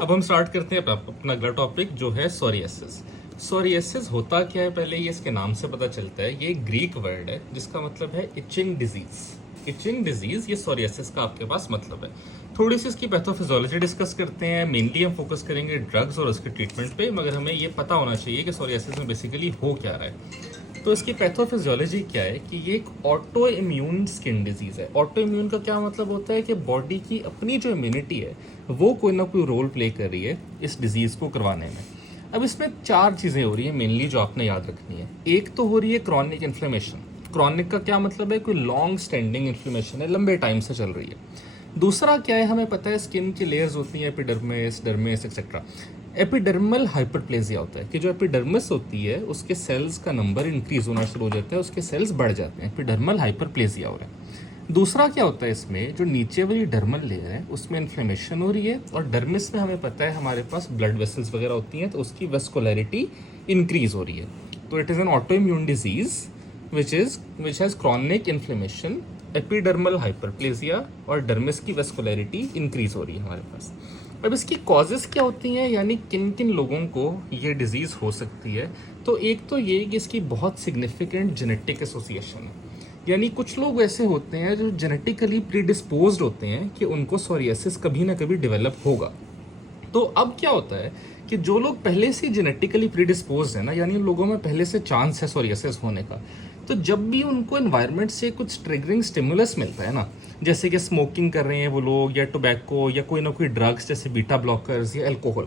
अब हम स्टार्ट करते हैं अपना अगला टॉपिक जो है सोरियासिस। सोरियासिस होता क्या है, पहले ये इसके नाम से पता चलता है। ये एक ग्रीक वर्ड है जिसका मतलब है इचिंग डिजीज। इचिंग डिजीज, ये सोरियासिस का आपके पास मतलब है। थोड़ी सी इसकी पैथोफिजियोलॉजी डिस्कस करते हैं। मेनली हम फोकस करेंगे ड्रग्स और उसके ट्रीटमेंट पे, मगर हमें ये पता होना चाहिए कि सोरियासिस में बेसिकली हो क्या रहा है। तो इसकी पैथोफिजियोलॉजी क्या है कि ये एक ऑटो इम्यून स्किन डिजीज है। ऑटो इम्यून का क्या मतलब होता है कि बॉडी की अपनी जो इम्यूनिटी है वो कोई ना कोई रोल प्ले कर रही है इस डिजीज को करवाने में। अब इसमें चार चीजें हो रही है मेनली जो आपने याद रखनी है। एक तो हो रही है क्रॉनिक इन्फ्लेमेशन। क्रॉनिक का क्या मतलब है, कोई लॉन्ग स्टैंडिंग इन्फ्लेमेशन है, लंबे टाइम से चल रही है। दूसरा क्या है, हमें पता है स्किन की लेयर्स होती हैं, epidermis, dermis etcetera. Epidermal hyperplasia होता है कि जो एपिडर्मिस होती है उसके सेल्स का नंबर इंक्रीज होना शुरू हो जाता है, उसके सेल्स बढ़ जाते हैं, एपिडर्मल हाइपरप्लेजिया हो रहा है। दूसरा क्या होता है, इसमें जो नीचे वाली डर्मल लेयर है उसमें इन्फ्लेमेशन हो रही है, और डर्मिस में हमें पता है हमारे पास ब्लड वेसल्स वगैरह होती हैं तो उसकी वेस्कुलरिटी इंक्रीज हो रही है। तो it is an auto immune disease which has chronic inflammation, epidermal hyperplasia, और डर्मिस की वेस्कुलरिटी इंक्रीज हो रही है हमारे पास। अब इसकी कॉजेज़ क्या होती हैं, यानी किन किन लोगों को ये डिजीज़ हो सकती है। तो एक तो ये कि इसकी बहुत सिग्निफिकेंट जेनेटिक एसोसिएशन है, यानी कुछ लोग ऐसे होते हैं जो जेनेटिकली प्रीडिस्पोज्ड होते हैं कि उनको सोरियासिस कभी ना कभी डेवलप होगा। तो अब क्या होता है कि जो लोग पहले से जेनेटिकली प्रीडिस्पोज्ड है ना, यानी उन लोगों में पहले से चांस है सोरियासिस होने का, तो जब भी उनको एनवायरनमेंट से कुछ ट्रिगरिंग स्टिमुलस मिलता है ना, जैसे कि स्मोकिंग कर रहे हैं वो लोग, या टोबैको, या कोई ना कोई ड्रग्स जैसे बीटा ब्लॉकर्स या अल्कोहल,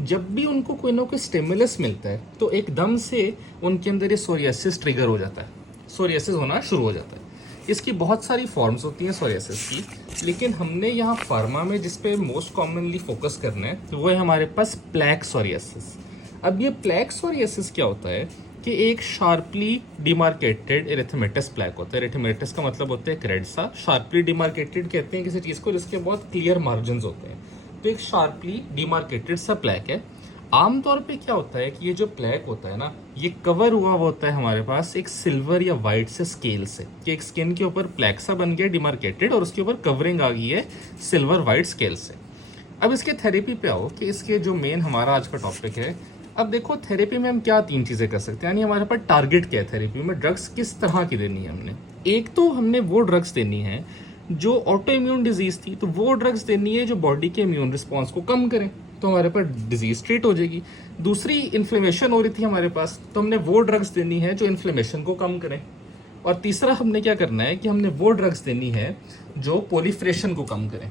जब भी उनको कोई ना कोई स्टिमुलस मिलता है तो एकदम से उनके अंदर ये सोरियासिस ट्रिगर हो जाता है, सोरियासिस होना शुरू हो जाता है। इसकी बहुत सारी फॉर्म्स होती हैं सोरियासिस की, लेकिन हमने यहाँ फार्मा में जिस पे मोस्ट कॉमनली फोकस करना है तो वो है हमारे पास प्लैक सोरियासिस। अब ये प्लैक सोरियासिस क्या होता है कि एक शार्पली डिमार्केटेड एरिथेमेटस प्लैक होता है। एरिथेमेटस का मतलब होता है क्रेड सा, शार्पली डिमार्केटेड कहते हैं किसी चीज़ को जिसके बहुत क्लियर मार्जिन होते हैं। तो एक शार्पली डिमार्केटेड सा प्लैक है। आमतौर पे क्या होता है कि ये जो प्लैक होता है ना, ये कवर हुआ होता है हमारे पास एक सिल्वर या वाइट से स्केल से, कि एक स्किन के ऊपर प्लैक सा बन गया डिमार्केटेड और उसके ऊपर कवरिंग आ गई है सिल्वर वाइट स्केल से। अब इसके थेरेपी पे आओ कि इसके जो मेन हमारा आज का टॉपिक है। अब देखो थेरेपी में हम क्या तीन चीज़ें कर सकते हैं, यानी हमारे पास टारगेट क्या है थेरेपी में, ड्रग्स किस तरह की देनी है हमने। एक तो हमने वो ड्रग्स देनी है जो ऑटो इम्यून डिजीज थी, तो वो ड्रग्स देनी है जो बॉडी के इम्यून रिस्पॉन्स को कम करें, तो हमारे पास डिजीज ट्रीट हो जाएगी। दूसरी इन्फ्लेमेशन हो रही थी हमारे पास, तो हमने वो ड्रग्स देनी है जो इन्फ्लेमेशन को कम करें। और तीसरा हमने क्या करना है कि हमने वो ड्रग्स देनी है जो प्रोलिफरेशन को कम करें।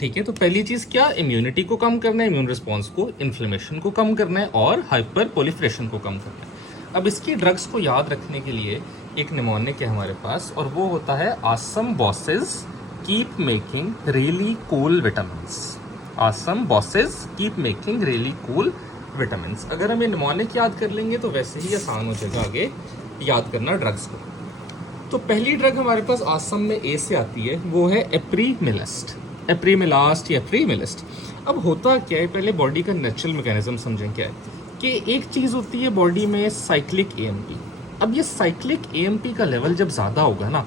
ठीक है, तो पहली चीज क्या, इम्यूनिटी को कम करना है, इम्यून रिस्पॉन्स को, इन्फ्लेमेशन को कम करना है, और हाइपर प्रोलिफरेशन को कम करना है। अब इसकी ड्रग्स को याद रखने के लिए एक निमोनिक है हमारे पास, और वो होता है awesome bosses keep making really cool vitamins. Awesome bosses keep making really cool vitamins. अगर हम ये निमोनिक याद कर लेंगे तो वैसे ही आसान हो जाएगा आगे याद करना ड्रग्स को। तो पहली ड्रग हमारे पास आसम में ए से आती है, वो है एप्रीमिलेस्ट, एप्रीमिलास्ट या एप्रीमिलेस्ट। अब होता क्या है, पहले बॉडी का नेचुरल मैकेनिज्म समझें क्या है कि एक चीज़ होती है बॉडी में साइक्लिक एएमपी। अब ये साइक्लिक एएमपी का लेवल जब ज़्यादा होगा ना,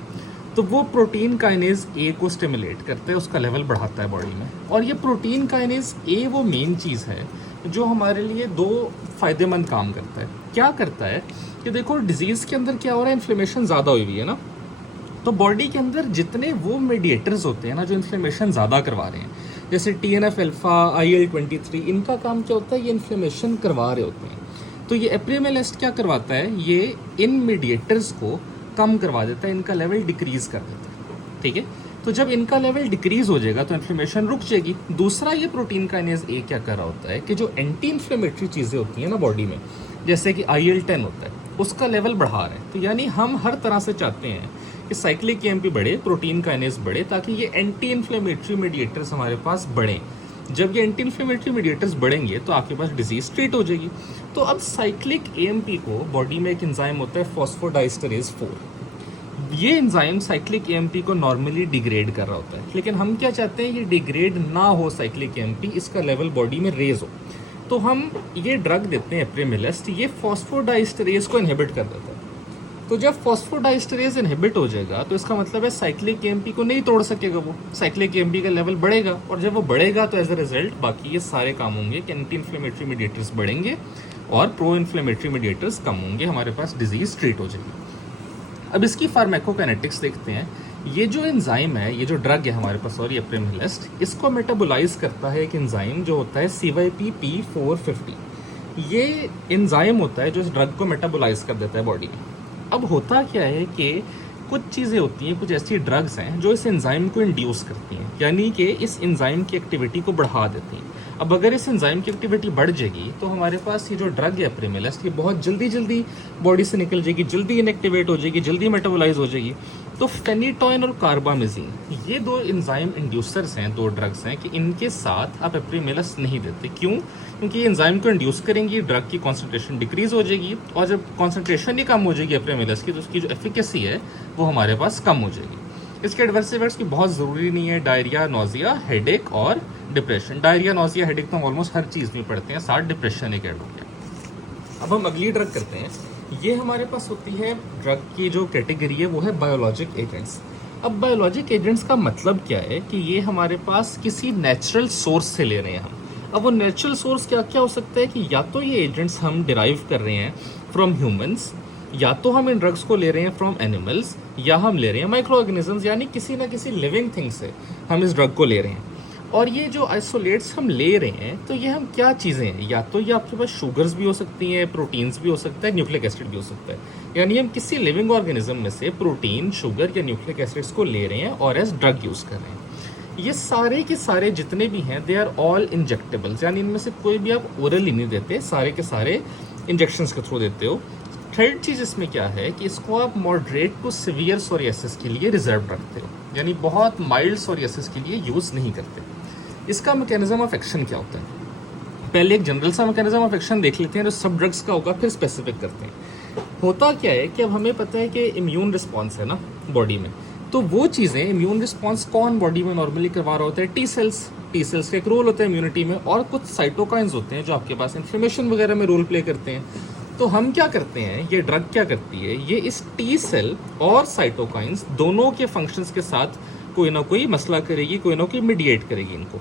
तो वो प्रोटीन काइनेज ए को स्टिमुलेट करता है, उसका लेवल बढ़ाता है बॉडी में। और ये प्रोटीन काइनेज ए वो मेन चीज़ है जो हमारे लिए दो फायदेमंद काम करता है। क्या करता है कि देखो डिजीज़ के अंदर क्या हो रहा है, इन्फ्लेमेशन ज़्यादा हुई है ना, तो बॉडी के अंदर जितने वो मेडिएटर्स होते हैं ना जो इन्फ्लेमेशन ज़्यादा करवा रहे हैं, जैसे TNF अल्फा, IL-23, इनका काम क्या होता है, ये इन्फ्लेमेशन करवा रहे होते हैं। तो ये एप्रीमिलेस्ट क्या करवाता है, ये इन मेडिएटर्स को कम करवा देता है, इनका लेवल डिक्रीज कर देता है। ठीक है, तो जब इनका लेवल डिक्रीज हो जाएगा तो इन्फ्लेमेशन रुक जाएगी। दूसरा ये प्रोटीन काइनेज ए क्या कर रहा होता है कि जो एंटी इन्फ्लेमेटरी चीज़ें होती हैं ना बॉडी में, जैसे कि IL-10 होता है, उसका लेवल बढ़ा रहे हैं। तो यानी हम हर तरह से चाहते हैं कि साइक्लिक एएमपी बढ़े, प्रोटीन काइनेज बढ़े, ताकि ये एंटी इन्फ्लेमेटरी मेडिएटर्स हमारे पास बढ़ें। जब ये एंटी इन्फ्लेमेटरी मेडिएटर्स बढ़ेंगे तो आपके पास डिजीज ट्रीट हो जाएगी। तो अब साइक्लिक एएमपी को बॉडी में एक एंजाइम होता है फॉस्फोडाइस्टरेज 4, ये एंजाइम साइक्लिक एएमपी को नॉर्मली डिग्रेड कर रहा होता है, लेकिन हम क्या चाहते हैं ये डिग्रेड ना हो साइक्लिक एएमपी, इसका लेवल बॉडी में रेज हो। तो हम ये ड्रग देते हैं एप्रीमिलेस्ट, ये फॉस्फोडाइस्टरेज को इनहिबिट कर देता है। तो जब फॉस्फोडाइस्टरेज इनहिबिट हो जाएगा तो इसका मतलब है साइक्लिक एएमपी को नहीं तोड़ सकेगा, वो साइक्लिक एएमपी का लेवल बढ़ेगा, और जब वो बढ़ेगा तो एज अ रिजल्ट बाकी ये सारे काम होंगे कि एंटी इन्फ्लेमेटरी मीडिएटर्स बढ़ेंगे और प्रो इन्फ्लेमेटरी मीडिएटर्स कम होंगे, हमारे पास डिजीज ट्रीट हो जाएगी। अब इसकी फार्माकोकाइनेटिक्स देखते हैं। ये जो एंजाइम है, ये जो ड्रग है हमारे पास और ये अप्रेमाइलेस्ट, इसको मेटाबोलाइज करता है एक एंजाइम जो होता है CYP450। ये एंजाइम होता है जो इस ड्रग को मेटाबोलाइज कर देता है बॉडी में। अब होता क्या है कि कुछ चीज़ें होती हैं, कुछ ऐसी ड्रग्स हैं जो इस एंजाइम को इंड्यूस करती हैं, यानी कि इस एंजाइम की एक्टिविटी को बढ़ा देती हैं। अब अगर इस एंजाइम की एक्टिविटी बढ़ जाएगी तो हमारे पास ये जो ड्रग है अप्रेमाइलेस्ट, ये बहुत जल्दी बॉडी से निकल जाएगी, जल्दी इनएक्टिवेट हो जाएगी, जल्दी मेटाबोलाइज हो जाएगी। तो फेनिटोइन और कार्बामेजिन, ये दो एंजाइम इंड्यूसर्स हैं, दो ड्रग्स हैं कि इनके साथ आप अप्रेमाइलेस्ट नहीं देते। क्यों? क्योंकि ये एंजाइम को इंड्यूस करेंगी, ड्रग की कॉन्सेंट्रेशन डिक्रीज हो जाएगी, और जब कॉन्सेंट्रेशन ही कम हो जाएगी अप्रेमाइलेस्ट की तो उसकी जो एफिकेसी है वो हमारे पास कम हो जाएगी। इसके एडवर्स इफेक्ट्स की बहुत ज़रूरी नहीं है, डायरिया, नोजिया, हेडेक और डिप्रेशन। डायरिया, नोजिया, हेडेक तो हम ऑलमोस्ट हर चीज़ में पढ़ते हैं, साथ डिप्रेशन एक ऐड हो गया। अब हम अगली ड्रग करते हैं। ये हमारे पास होती है ड्रग की जो कैटेगरी है वो है बायोलॉजिक एजेंट्स। अब बायोलॉजिक एजेंट्स का मतलब क्या है कि ये हमारे पास किसी नेचुरल सोर्स से ले रहे हैं हम। अब वो नेचुरल सोर्स क्या क्या हो सकता है कि या तो ये एजेंट्स हम डिराइव कर रहे हैं फ्रॉम ह्यूमंस, या तो हम इन ड्रग्स को ले रहे हैं फ्रॉम एनिमल्स, या हम ले रहे हैं माइक्रो ऑर्गेनिजम्स, यानी किसी ना किसी लिविंग थिंग से हम इस ड्रग को ले रहे हैं। और ये जो आइसोलेट्स हम ले रहे हैं तो ये हम क्या चीज़ें हैं, या तो ये आपके पास शुगर्स भी हो सकती हैं, प्रोटीन्स भी हो सकता है, न्यूक्लिक एसिड भी हो सकता है, यानी हम किसी लिविंग ऑर्गेनिज्म में से प्रोटीन, शुगर या न्यूक्लिक एसिड्स को ले रहे हैं और एज ड्रग यूज़ कर रहे हैं। ये सारे के सारे जितने भी हैं दे आर ऑल इंजेक्टेबल्स, यानी इनमें से कोई भी आप ओरली नहीं देते, सारे के सारे इंजेक्शंस के थ्रू देते हो। थर्ड चीज़ इसमें क्या है कि इसको आप मॉडरेट टू सीवियर सोरियासिस के लिए रिजर्व रखते हो, यानी बहुत माइल्ड सोरियासिस के लिए यूज़ नहीं करते। इसका मैकेनिज्म ऑफ एक्शन क्या होता है? पहले एक जनरल सा मैकेनिज्म ऑफ एक्शन देख लेते हैं जो सब ड्रग्स का होगा, फिर स्पेसिफिक करते हैं। होता क्या है कि अब हमें पता है कि इम्यून रिस्पॉन्स है ना बॉडी में, तो वो चीज़ें इम्यून रिस्पॉन्स कौन बॉडी में नॉर्मली करवा रहा होता है? टी सेल्स का एक रोल होता है इम्यूनिटी में, और कुछ साइटोकाइंस होते हैं जो आपके पास इन्फ्लेमेशन वगैरह में रोल प्ले करते हैं। तो हम क्या करते हैं, ये ड्रग क्या करती है, ये इस टी सेल और साइटोकाइंस दोनों के फंक्शंस के साथ कोई ना कोई मसला करेगी, कोई ना कोई मीडिएट करेगी इनको,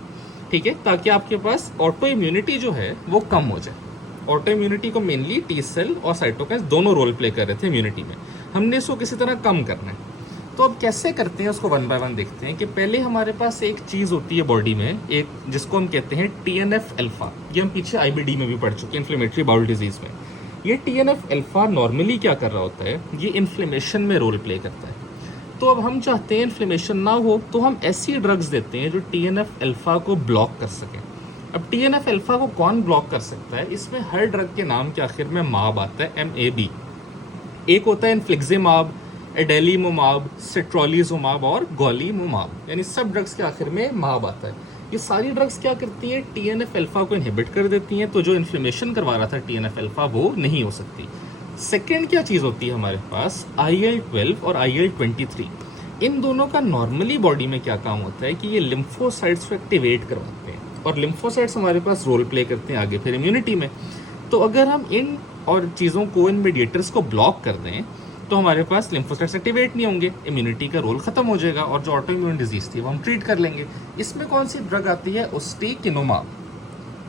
ठीक है, ताकि आपके पास ऑटो इम्यूनिटी जो है वो कम हो जाए। ऑटो इम्यूनिटी को मेनली टी सेल और साइटोकाइंस दोनों रोल प्ले कर रहे थे इम्यूनिटी में, हमने इसको किसी तरह कम करना है। तो अब कैसे करते हैं उसको वन बाय वन देखते हैं कि पहले हमारे पास एक चीज़ होती है बॉडी में, एक जिसको हम कहते हैं TNF अल्फा। ये हम पीछे IBD में भी पढ़ चुके हैं, इन्फ्लेमेटरी बाउल डिजीज़ में। ये TNF अल्फा नॉर्मली क्या कर रहा होता है, ये इन्फ्लेमेशन में रोल प्ले करता है। तो अब हम चाहते हैं इन्फ्लेमेशन ना हो, तो हम ऐसी ड्रग्स देते हैं जो TNF अल्फा को ब्लॉक कर सकें। अब TNF अल्फा को कौन ब्लॉक कर सकता है? इसमें हर ड्रग के नाम के आखिर में माब आता है, MAB। एक होता है इन्फ्लिक्जिमाब, एडेलीमोमाब, सेट्रोलिजुमाब और गोलीमुमाब, यानी सब ड्रग्स के आखिर में माब आता है। ये सारी ड्रग्स क्या करती हैं? TNF अल्फा को इनहिबिट कर देती हैं, तो जो इन्फ्लेमेशन करवा रहा था TNF अल्फा वो नहीं हो सकती। सेकेंड क्या चीज़ होती है हमारे पास? IL-12 और IL-23। इन दोनों का नॉर्मली बॉडी में क्या काम होता है कि ये लिम्फोसाइट्स को एक्टिवेट करवाते हैं, और लिम्फोसाइट्स हमारे पास रोल प्ले करते हैं आगे फिर इम्यूनिटी में। तो अगर हम इन और चीज़ों को, इन मीडिएटर्स को ब्लॉक कर दें तो हमारे पास लिम्फोसाइट्स एक्टिवेट नहीं होंगे, इम्यूनिटी का रोल खत्म हो जाएगा, और जो ऑटो इम्यून डिजीज थी वो हम ट्रीट कर लेंगे। इसमें कौन सी ड्रग आती है? उस्टेकिनुमाब,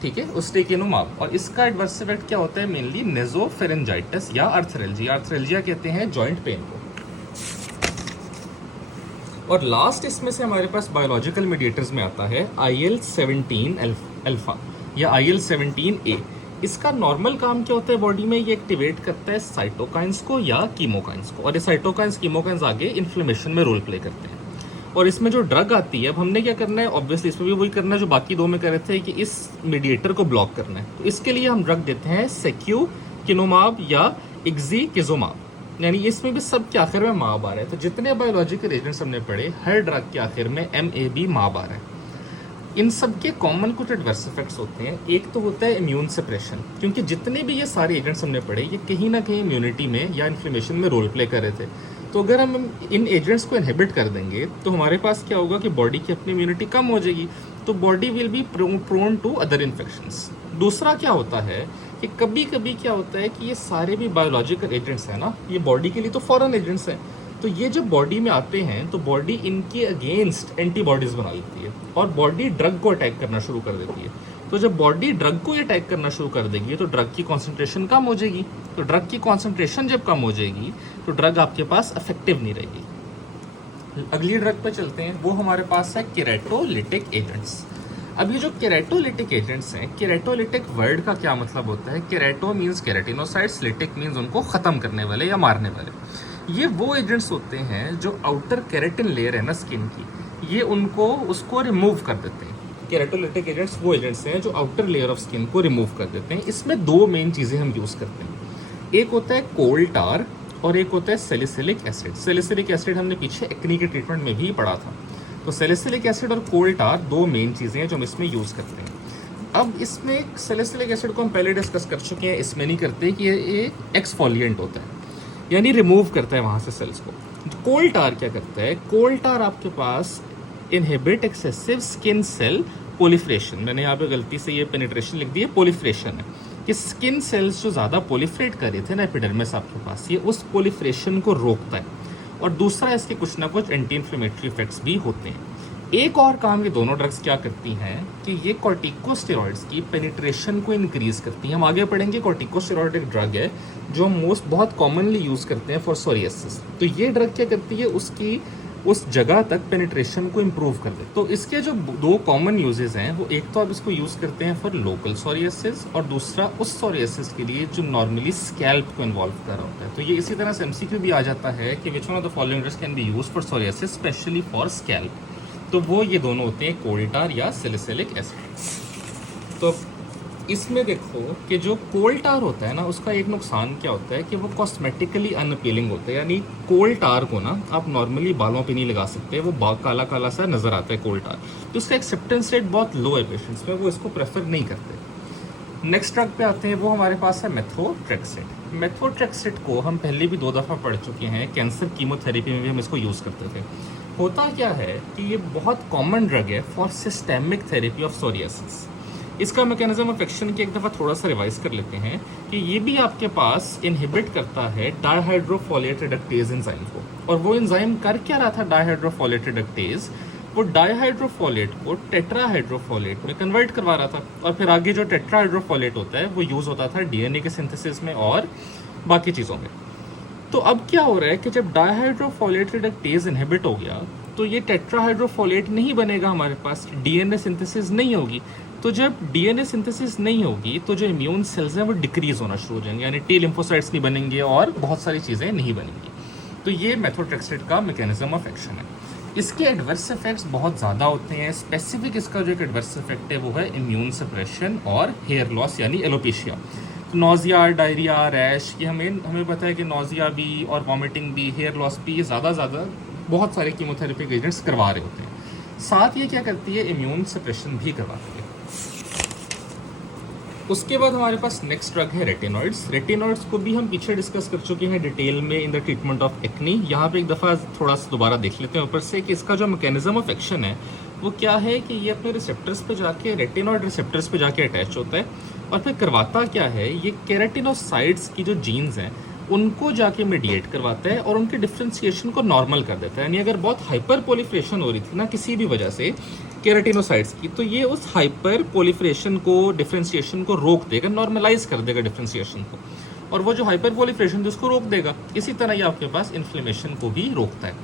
ठीक है, उस्टेकिनुमाब। और इसका एडवर्स इफेक्ट क्या होता है? मेनली नेजोफेरेंजाइटिस या आर्थरेल्जिया। आर्थरेल्जिया कहते हैं जॉइंट पेन को। और लास्ट इसमें से हमारे पास बायोलॉजिकल मीडिएटर्स में आता है IL-17 अल्फा या IL-17A। इसका नॉर्मल काम क्या होता है बॉडी में? ये एक्टिवेट करता है साइटोकाइंस को या कीमोकाइंस को, और ये साइटोकाइंस कीमोकाइंस आगे इन्फ्लेमेशन में रोल प्ले करते हैं। और इसमें जो ड्रग आती है, अब हमने क्या करना है, ऑब्वियसली इसमें भी वही करना है जो बाकी दो में कर रहे थे कि इस मीडिएटर को ब्लॉक करना है। तो इसके लिए हम ड्रग देते हैं सेक्यूकिनुमाब या इक्जीकिजुमाब, यानी इसमें भी सब के आखिर में माब आ रहा है। तो जितने बायोलॉजिकल एजेंट्स हमने पढ़े, हर ड्रग के आखिर में MAB माब आ रहा है। इन सब के कॉमन कुछ एडवर्स इफेक्ट्स होते हैं। एक तो होता है इम्यून सप्रेशन, क्योंकि जितने भी ये सारे एजेंट्स हमने पढ़े ये कहीं ना कहीं इम्यूनिटी में या इन्फ्लेमेशन में रोल प्ले कर रहे थे। तो अगर हम इन एजेंट्स को इनहिबिट कर देंगे तो हमारे पास क्या होगा कि बॉडी की अपनी इम्यूनिटी कम हो जाएगी, तो body will be prone to other infections. दूसरा क्या होता है कि कभी कभी क्या होता है कि ये सारे भी बायोलॉजिकल एजेंट्स हैं ना, ये बॉडी के लिए तो फॉरेन एजेंट्स हैं, तो ये जब बॉडी में आते हैं तो बॉडी इनके अगेंस्ट एंटीबॉडीज बना लेती है और बॉडी ड्रग को अटैक करना शुरू कर देती है। तो जब बॉडी ड्रग को अटैक करना शुरू कर देगी तो ड्रग की कॉन्सेंट्रेशन कम हो जाएगी, तो ड्रग की कॉन्सेंट्रेशन जब कम हो जाएगी तो ड्रग आपके पास इफेक्टिव नहीं रहेगी। अगली ड्रग पे चलते हैं, वो हमारे पास है केराटोलिटिक एजेंट्स। अब ये जो केराटोलिटिक एजेंट्स हैं, केराटोलिटिक वर्ड का क्या मतलब होता है? Kerato means keratinocytes, lytic means उनको ख़त्म करने वाले या मारने वाले। ये वो एजेंट्स होते हैं जो आउटर केराटिन लेयर है ना स्किन की, ये उसको रिमूव कर देते हैं। केराटोलिटिक एजेंट्स वो एजेंट्स हैं जो आउटर लेयर ऑफ स्किन को रिमूव कर देते हैं। इसमें दो मेन चीज़ें हम यूज़ करते हैं, एक होता है कोल टार और एक होता है सैलिसिलिक एसिड। सैलिसिलिक एसिड हमने पीछे एक्ने के ट्रीटमेंट में भी पढ़ा था। तो सैलिसिलिक एसिड और कोल टार दो मेन चीज़ें हैं जो हम इसमें यूज़ करते हैं। अब इसमें सैलिसिलिक एसिड को हम पहले डिस्कस कर चुके हैं, इसमें नहीं करते कि ये एक्सफोलिएंट होता है, यानी रिमूव करता है वहाँ से सेल्स को। कोल टार क्या करता है? कोल टार आपके पास इनहिबिट एक्सेसिव स्किन सेल पोलिफ्रेशन, मैंने यहाँ पे गलती से ये पेनिट्रेशन लिख दी है, पोलिफ्रेशन है कि स्किन सेल्स जो ज़्यादा पोलिफ्रेट कर रहे थे ना एपिडर्मिस आपके पास, ये उस पोलिफ्रेशन को रोकता है। और दूसरा इसके कुछ ना कुछ एंटी इन्फ्लेमेटरी इफेक्ट्स भी होते हैं। एक और काम ये दोनों ड्रग्स क्या करती हैं कि ये कॉर्टिकोस्टेरॉइड्स की पेनिट्रेशन को इंक्रीज करती हैं। हम आगे पढ़ेंगे, कॉर्टिकोस्टेरॉइड एक ड्रग है जो बहुत कॉमनली यूज़ करते हैं फॉर सोरियासिस। तो ये ड्रग क्या करती है, उसकी उस जगह तक पेनिट्रेशन को इम्प्रूव कर दे। तो इसके जो दो कॉमन यूजेस हैं, वो एक तो आप इसको यूज़ करते हैं फॉर लोकल सोरियासिस और दूसरा उस सोरियासिस के लिए जो नॉर्मली स्कैल्प को इन्वॉल्व कर रहा होता है। तो ये इसी तरह से एमसीक्यू भी आ जाता है कि which one of the following drugs can be used for psoriasis specially for scalp. तो वो ये दोनों होते हैं कोल टार या सैलिसिलिक एसिड। तो इसमें देखो कि जो कोल टार होता है ना, उसका एक नुकसान क्या होता है कि वो कॉस्मेटिकली अनअपीलिंग होता है। यानी कोल टार को ना आप नॉर्मली बालों पे नहीं लगा सकते, वो काला काला सा नज़र आता है कोल टार, तो उसका एक्सेप्टेंस रेट बहुत लो है पेशेंट्स में, वो इसको प्रेफर नहीं करते। नेक्स्ट ड्रग पे आते हैं, वो हमारे पास है मेथोट्रेक्सेट। मेथोट्रेक्सेट को हम पहले भी 2 दफ़ा पढ़ चुके हैं, कैंसर कीमोथेरेपी में भी हम इसको यूज़ करते थे। होता क्या है कि ये बहुत कॉमन ड्रग है for systemic therapy of psoriasis. इसका मैकेनिज्म ऑफ एक्शन की एक दफ़ा थोड़ा सा रिवाइज कर लेते हैं कि ये भी आपके पास इनहिबिट करता है डायहाइड्रोफोलेट रिडक्टेज एंजाइम को। और वो एंजाइम कर क्या रहा था डायहाइड्रोफोलेट रिडक्टेज? वो डायहाइड्रोफोलेट को टेट्राहाइड्रोफोलेट में कन्वर्ट करवा रहा था, और फिर आगे जो टेट्राहाइड्रोफोलेट होता है वो यूज़ होता था डीएनए के सिंथेसिस में और बाकी चीज़ों में। तो अब क्या हो रहा है कि जब डायहाइड्रोफोलेट रिडक्टेज इनहिबिट हो गया तो ये टेट्राहाइड्रोफोलेट नहीं बनेगा हमारे पास, डीएनए सिंथेसिस नहीं होगी। तो जब डीएनए सिंथेसिस नहीं होगी तो जो इम्यून सेल्स हैं वो डिक्रीज होना शुरू हो जाएंगे, यानी टी लिम्फोसाइट्स नहीं बनेंगे और बहुत सारी चीज़ें नहीं बनेंगी। तो ये मेथोट्रेक्सेट का मैकेनिज्म ऑफ एक्शन है। इसके एडवर्स इफेक्ट्स बहुत ज़्यादा होते हैं। स्पेसिफिक इसका जो एक एडवर्स इफेक्ट है वो है इम्यून सप्रेशन और हेयर लॉस यानी एलोपेशिया। तो नोजिया, डायरिया, रैश, ये हमें पता है कि नोजिया भी और वॉमिटिंग भी, हेयर लॉस भी, ये ज़्यादा बहुत सारे कीमोथेरेपिक एजेंट्स करवा रहे होते हैं। साथ ये क्या करती है, इम्यून सप्रेशन भी करवाती है। उसके बाद हमारे पास नेक्स्ट ड्रग है रेटिनॉइड्स। रेटिनॉइड्स को भी हम पीछे डिस्कस कर चुके हैं डिटेल में in the treatment of acne. यहाँ पे एक दफ़ा थोड़ा सा दोबारा देख लेते हैं ऊपर से कि इसका जो मैकेनिज्म ऑफ एक्शन है वो क्या है कि ये अपने रिसेप्टर्स पे जाके, रेटिनॉइड रिसेप्टर्स पे जाके अटैच होता है और फिर करवाता क्या है, ये केराटिनोसाइट्स की जो जीन्स हैं उनको जाके मीडिएट करवाता है और उनके डिफ्रेंशिएशन को नॉर्मल कर देता है। यानी अगर बहुत हाइपर पोलिफ्रेशन हो रही थी ना किसी भी वजह से केराटिनोसाइट्स की, तो ये उस हाइपर पोलिफ्रेशन को, डिफ्रेंशिएशन को रोक देगा, नॉर्मलाइज कर देगा डिफ्रेंशिएशन को, और वो जो हाइपर पोलिफ्रेशन उसको रोक देगा। इसी तरह ये आपके पास इन्फ्लेमेशन को भी रोकता है।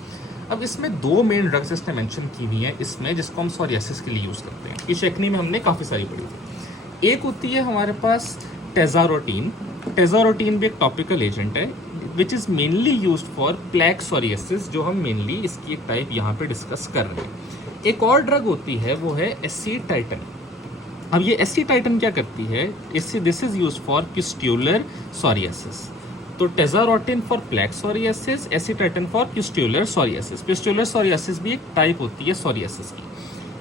अब इसमें 2 मेन ड्रग्स इसने मेंशन की हुई हैं इसमें, जिसको हम सोरियासिस के लिए यूज़ करते हैं। इस एक्नी में हमने काफ़ी सारी पढ़ी थी। एक होती है हमारे पास टेजारोटीन। टेजारोटीन भी एक टॉपिकल एजेंट है which is mainly used for plaque psoriasis, जो हम मेनली इसकी एक टाइप यहाँ पे डिस्कस कर रहे हैं। एक और ड्रग होती है वो है एसीटाइटन। अब ये एसीटाइटन क्या करती है, इससे this is used for pustular psoriasis. तो tazarotene for plaque psoriasis, acitretin for pustular psoriasis. Pustular psoriasis भी एक टाइप होती है सोरियासिस की,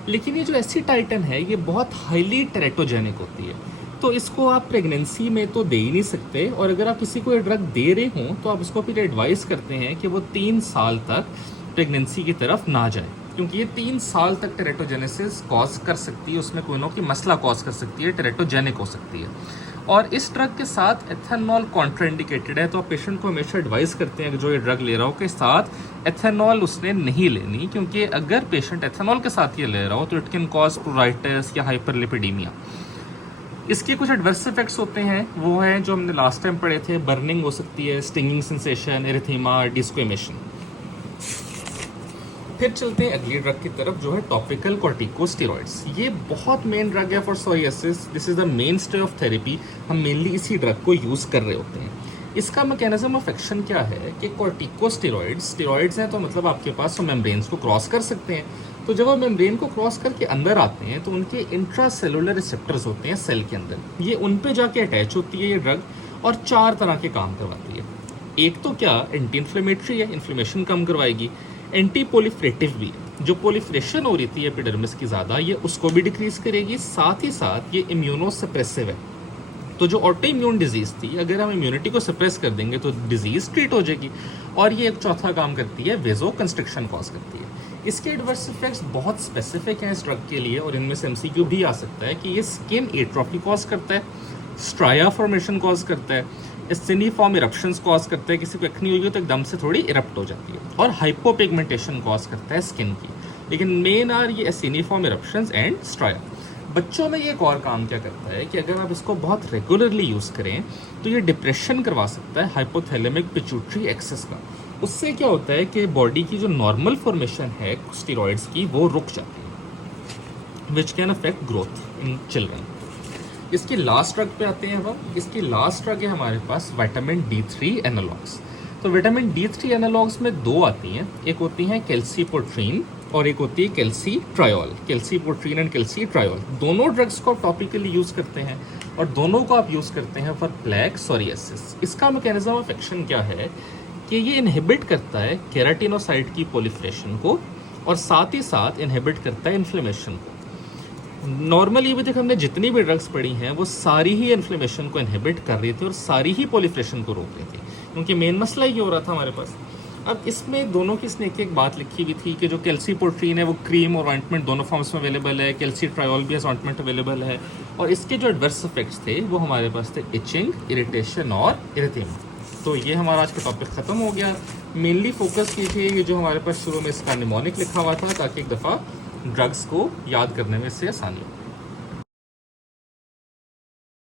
लेकिन ये जो एसीटाइटन है ये बहुत हाईली टेरेटोजेनिक होती है, तो इसको आप प्रेगनेंसी में तो दे ही नहीं सकते, और अगर आप किसी को ये ड्रग दे रहे हों तो आप उसको फिर एडवाइस करते हैं कि वो 3 साल तक प्रेगनेंसी की तरफ ना जाए। क्योंकि ये 3 साल तक टेरेटोजेनेसिस कॉज कर सकती है, उसमें कोई ना कोई मसला कॉज कर सकती है, टेरेटोजेनिक हो सकती है। और इस ड्रग के साथ एथेनॉल कॉन्ट्राइंडिकेटेड है, तो आप पेशेंट को हमेशा एडवाइस करते हैं कि जो ये ड्रग ले रहा हो के साथ एथेनॉल उसने नहीं लेनी, क्योंकि अगर पेशेंट एथेनॉल के साथ ये ले रहा हो तो इट कैन कॉज प्रोराइटिस या हाइपरलिपिडीमिया। इसके कुछ एडवर्स इफेक्ट्स होते हैं, वो हैं जो हमने लास्ट टाइम पढ़े थे। बर्निंग हो सकती है, स्टिंगिंग सेंसेशन, एरिथीमा, डिस्क्वेमेशन। फिर चलते हैं अगली ड्रग की तरफ, जो है टॉपिकल कॉर्टिकोस्टेरॉइड्स। ये बहुत मेन ड्रग है for psoriasis. This is the main stay of therapy. हम मेनली इसी ड्रग को यूज़ कर रहे होते हैं। इसका मैकेनिज्म ऑफ एक्शन क्या है कि कॉर्टिकोस्टेरॉइड्स, स्टेरॉइड्स हैं तो मतलब आपके पास वो मेम्ब्रेन्स को क्रॉस कर सकते हैं। तो जब वो मेम्ब्रेन को क्रॉस करके अंदर आते हैं तो उनके इंट्रासेलुलर रिसेप्टर्स होते हैं सेल के अंदर, ये उन पे जाके अटैच होती है ये ड्रग, और 4 तरह के काम करवाती है। एक तो क्या, एंटी इन्फ्लेमेटरी है, इन्फ्लेमेशन कम करवाएगी। एंटी प्रोलिफरेटिव भी है, जो प्रोलिफरेशन हो रही थी एपिडर्मिस की ज़्यादा, ये उसको भी डिक्रीज करेगी। साथ ही साथ ये इम्यूनो सप्रेसिव है, तो जो ऑटो इम्यून डिजीज़ थी, अगर हम इम्यूनिटी को सप्रेस कर देंगे तो डिजीज़ ट्रीट हो जाएगी। और ये एक चौथा काम करती है, वेजो कंस्ट्रिक्शन कॉज करती है। इसके एडवर्स इफेक्ट्स बहुत स्पेसिफिक हैं इस ड्रग के लिए, और इनमें से एमसीक्यू भी आ सकता है कि ये स्किन एट्रोफी कॉज करता है, स्ट्राया फॉर्मेशन कॉज करता है, एसिनिफॉर्म इरप्शंस कॉज करता है, किसी को एक्नी हुई हो तो एकदम से थोड़ी इरप्ट हो जाती है, और हाइपोपिगमेंटेशन कॉज करता है स्किन की। लेकिन मेन आर ये एसिनिफॉर्म इरप्शंस एंड स्ट्राया। बच्चों में ये एक और काम क्या करता है कि अगर आप इसको बहुत रेगुलरली यूज़ करें तो ये डिप्रेशन करवा सकता है, हाइपोथैलेमिक पिट्यूटरी एक्सेस का। उससे क्या होता है कि बॉडी की जो नॉर्मल फॉर्मेशन है स्टेरॉइड्स की वो रुक जाती है, which can affect growth in children. इसकी लास्ट ड्रग पे आते हैं अब। इसकी लास्ट ड्रग है हमारे पास विटामिन D3 एनालॉग्स। तो विटामिन D3 एनालॉग्स में 2 आती हैं, एक होती हैं कैल्सीपोट्रीन और एक होती है कैल्सीट्रायोल। कैल्सीपोट्रीन एंड कैल्सीट्रायोल दोनों ड्रग्स को आप टॉपिकली यूज़ करते हैं, और दोनों को आप यूज़ करते हैं फॉर प्लेक सोरियासिस। इसका मैकेनिज्म ऑफ एक्शन क्या है कि ये इनहिबिट करता है केराटिनोसाइट की प्रोलिफरेशन को, और साथ ही साथ इनहिबिट करता है इन्फ्लेमेशन को। नॉर्मली अभी तक हमने जितनी भी ड्रग्स पढ़ी हैं वो सारी ही इन्फ्लेमेशन को इनहिबिट कर रही थी और सारी ही प्रोलिफरेशन को रोक रही थी, क्योंकि मेन मसला ये हो रहा था हमारे पास। अब इसमें दोनों की इसने एक बात लिखी हुई थी कि जो कैल्सीपोट्रीन है वो क्रीम और ऑइंटमेंट दोनों फॉर्म्स में अवेलेबल है, कैल्सीट्रायोल भी एज ऑइंटमेंट अवेलेबल है, और इसके जो एडवर्स इफेक्ट्स थे वो हमारे पास थे इचिंग, इरिटेशन और इरिथेमा। तो ये हमारा आज का टॉपिक ख़त्म हो गया। मेनली फोकस कीजिए ये जो हमारे पास शुरू में इसका निमोनिक लिखा हुआ था, ताकि एक दफ़ा ड्रग्स को याद करने में इससे आसानी हो।